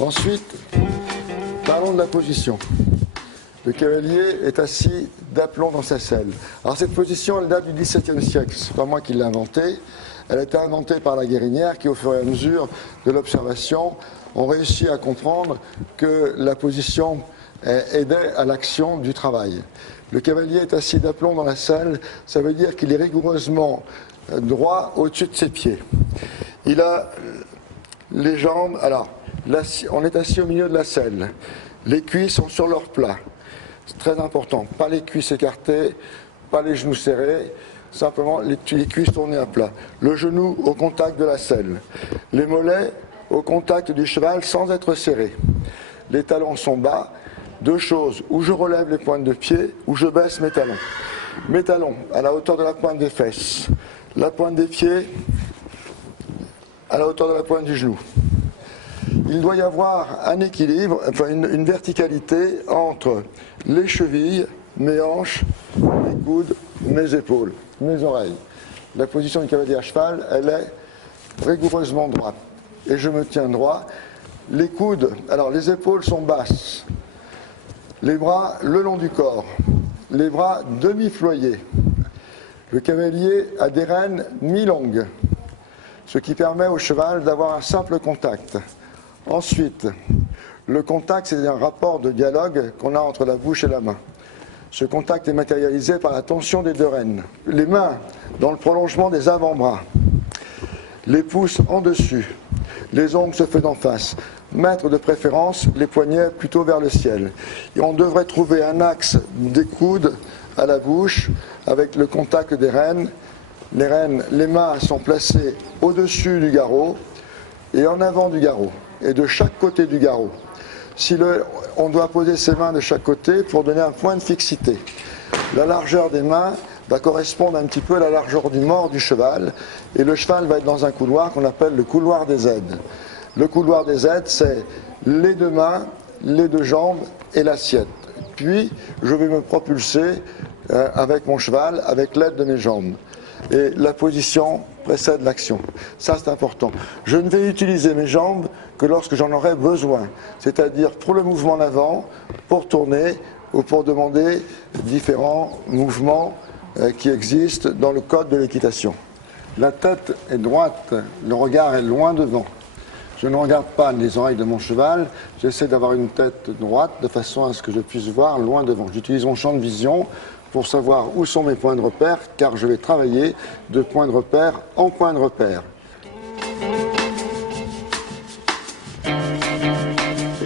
Ensuite, parlons de la position. Le cavalier est assis d'aplomb dans sa selle. Alors cette position, elle date du XVIIe siècle. C'est pas moi qui l'ai inventée. Elle a été inventée par la Guérinière qui, au fur et à mesure de l'observation, ont réussi à comprendre que la position aidait à l'action du travail. Le cavalier est assis d'aplomb dans la selle, ça veut dire qu'il est rigoureusement droit au-dessus de ses pieds. Il a les jambes, alors, on est assis au milieu de la selle. Les cuisses sont sur leur plat. C'est très important. Pas les cuisses écartées, pas les genoux serrés, simplement les cuisses tournées à plat. Le genou au contact de la selle. Les mollets au contact du cheval sans être serrés. Les talons sont bas. Deux choses, où je relève les pointes de pied, ou je baisse mes talons. Mes talons à la hauteur de la pointe des fesses. La pointe des pieds à la hauteur de la pointe du genou. Il doit y avoir un équilibre, enfin une verticalité entre les chevilles, mes hanches, mes coudes, mes épaules, mes oreilles. La position du cavalier à cheval, elle est rigoureusement droite. Et je me tiens droit. Les coudes, alors les épaules sont basses. Les bras le long du corps. Les bras demi-ployés. Le cavalier a des rênes mi-longues, ce qui permet au cheval d'avoir un simple contact. Ensuite, le contact, c'est un rapport de dialogue qu'on a entre la bouche et la main. Ce contact est matérialisé par la tension des deux rênes. Les mains dans le prolongement des avant-bras. Les pouces en dessus. Les ongles se font en face. Mettre de préférence les poignets plutôt vers le ciel. Et on devrait trouver un axe des coudes à la bouche avec le contact des rênes. Les mains sont placées au-dessus du garrot et en avant du garrot et de chaque côté du garrot. On doit poser ses mains de chaque côté pour donner un point de fixité. La largeur des mains va correspondre un petit peu à la largeur du mors du cheval et le cheval va être dans un couloir qu'on appelle le couloir des aides. Le couloir des aides, c'est les deux mains, les deux jambes et l'assiette. Puis, je vais me propulser avec mon cheval, avec l'aide de mes jambes. Et la position précède l'action. Ça, c'est important. Je ne vais utiliser mes jambes que lorsque j'en aurai besoin. C'est-à-dire pour le mouvement en avant, pour tourner ou pour demander différents mouvements qui existent dans le code de l'équitation. La tête est droite, le regard est loin devant. Je ne regarde pas les oreilles de mon cheval, j'essaie d'avoir une tête droite de façon à ce que je puisse voir loin devant. J'utilise mon champ de vision pour savoir où sont mes points de repère, car je vais travailler de point de repère en point de repère.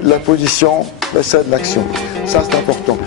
La position précède l'action. Ça, c'est important.